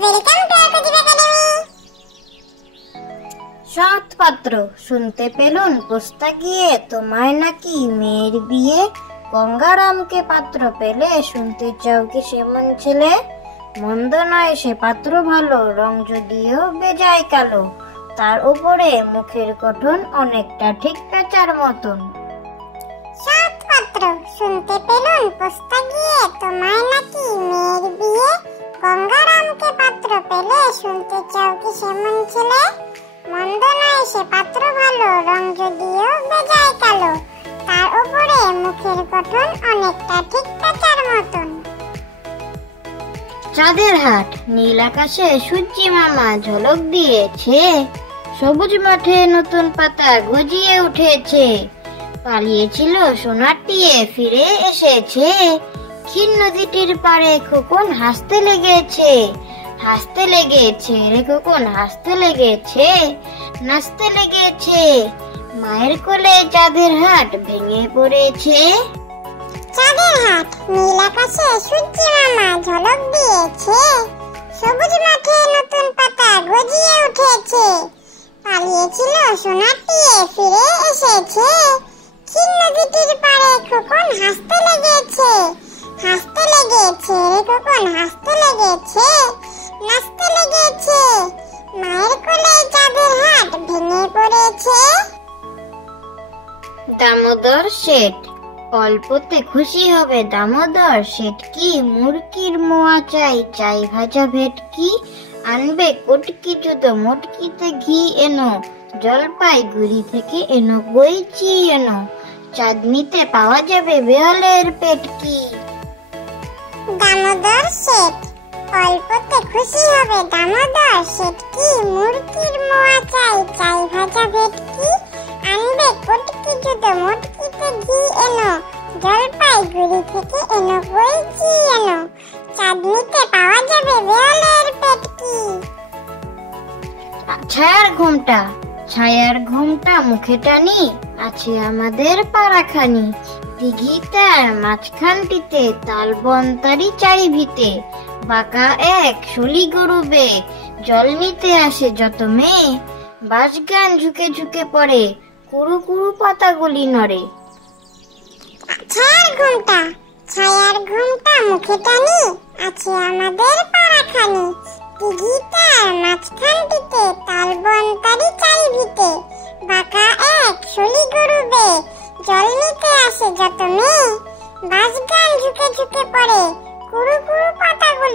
Welcome to আকজিব academy. সাত পাত্র শুনতে পেলুন পোস্তা গিয়ে তোমায় নাকি মেয়ের বিয়ে। গঙ্গারামকে পাত্র পেলে শুনতে চাও কি সেমন ছেলে। মন্দ নয় সে পাত্র ভালো, রং যদিও বেজায় কালো, তার উপরে মুখের গঠন অনেকটা ঠিক পেঁচার মতন। সাত পাত্র শুনতে পেলুন পোস্তা গিয়ে তোমায় নাকি মেয়ের বিয়ে। গঙ্গারামকে পাত্র পেলে শুনতে চাও কি সেমন ছেলে। মন্দ নয় সে পাত্র ভালো, রং যদিও বেজায় কালো, তার উপরে মুখের গঠন অনেকটা ঠিক পেঁচার মতন। চাঁদের হাট নীল আকাশে সূর্যি মামা ঝলক দিয়েছে, সবুজ মাঠে নতুন পাতা গজিয়ে উঠেছে। পালিয়েছিল সোনার টিয়ে ফিরে এসেছে, ক্ষীণ নদীটির পাড়ে খোকন হাসতে লেগেছে। হাসতে লেগেছে রে খোকন হাসতে লেগেছে, নাচতে লেগেছে। মায়ের কোলে চাঁদের হাট ভেঙে পড়েছে। চাঁদের হাট নীল আকাশে সূর্যি মামা ঝলক দিয়েছে, সবুজ মাঠে নতুন পাতা গজিয়ে উঠেছে। পালিয়েছিল সোনার টিয়ে ফিরে এসেছে, ক্ষীণ নদীটির পাড়ে খোকন হাসতে লেগেছে। হাসতে লেগেছে রে খোকন হাসতে লেগেছে, নাচতে লেগেছে। মায়ের কোলে চাঁদের হাট ভেঙে পড়েছে। দামোদর শেঠ অল্পতে খুশি হবে দামোদর শেঠ কি। মুরগির মোয়া চাই চাই ভাজা ভেটকি, আনবে কটকি জুতো মটকিতে ঘি এনো। জলপাইগুড়ি থেকে এনো বইচি এনো, চাঁদনিতে পাওয়া যাবে বেহালের পেটকি। দামোদর শেঠ অল্পতে খুশি হবে দামোদর শেঠ কি। মুরগির মোয়া চাই চাই ভাজা ভেটকি, আনবে কটকি জুতো মটকিতে ঘি এনো। জলপাইগুড়ি থেকে এনো বইচি এনো, চাঁদনিতে পাওয়া যাবে বেহালের পেটকি। ছায়ার ঘুমটা মুখে টানি, আছে আমাদের পাড়াখানি। দিঘিটার মাঝখানটিতে তালবন তারি চারিভিতে, বাঁকা এক শলি গরু বেগ, জল নিতে আসে যত মেয়ে। বাঁশগান ঝুঁকে ঝুঁকে পড়ে, কুরু কুরু পাতাগুলি নড়ে। ছায়ার ঘুমটা মুখে টানি, আছে আমাদের পাড়াখানি। দিঘিটার মাঝখানটিতে তালবন তারি চারিভিতে, বাঁকা এক শলি গরু বেগ, জল নিতে আসে যত মেয়ে। বাঁশগান ঝুঁকে ঝুঁকে পড়ে, কুরু কুরু পাতাগুলি